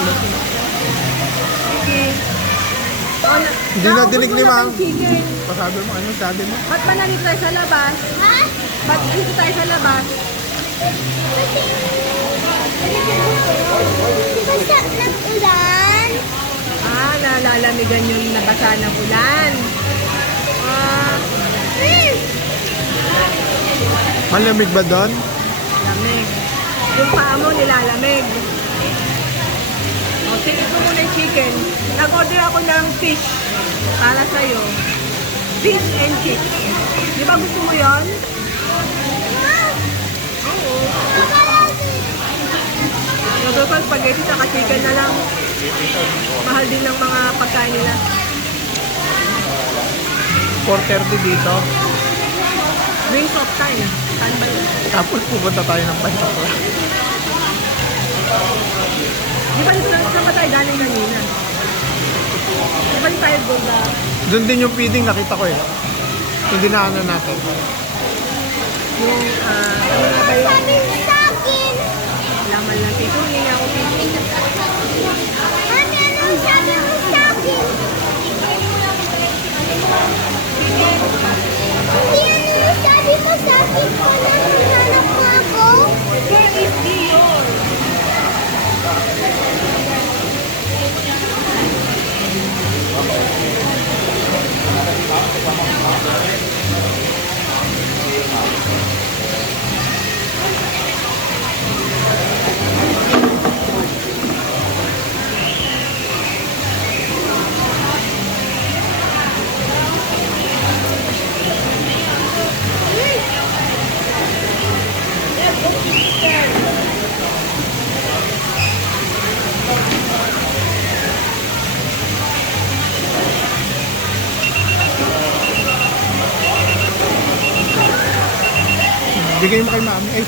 Sige. Hindi na dinig ni ma'am. Chicken. Pasabi mo, ano sabi mo? Ba't ba nandito tayo sa labas? Ha? Ba't dito tayo sa labas? Basta nag-ulan. Ah, nalalamigan yung nabasa ng ulan. Ah, Malamig ba doon? lamig. Yung paa mo nilalamig. O, sige ko muna yung chicken. Nag-order ako ng fish para sa'yo. Fish and chips. Di ba gusto mo yon? Oo. Order ko spaghetti saka chicken na lang. Mahal din ng mga pagkain nila. 4:30 dito. Wings of time. Saan ba yun? Tapos pupunta tayo ng Pampanga. Di ba dito saan ba tayo galing kanina? Di ba dito tayo goga? Doon din yung feeding, nakita ko eh. Yung dinaanan natin. Yung, ano nga ba yung Sabi mo sa akin. laman lang ito? Hindi nga ako pili. Mami, anong sabi mo sa akin? Hindi, anong sabi mo sa akin ko na hinanap mo ako? Where is Dion? Bigay mo kay mami. Eh,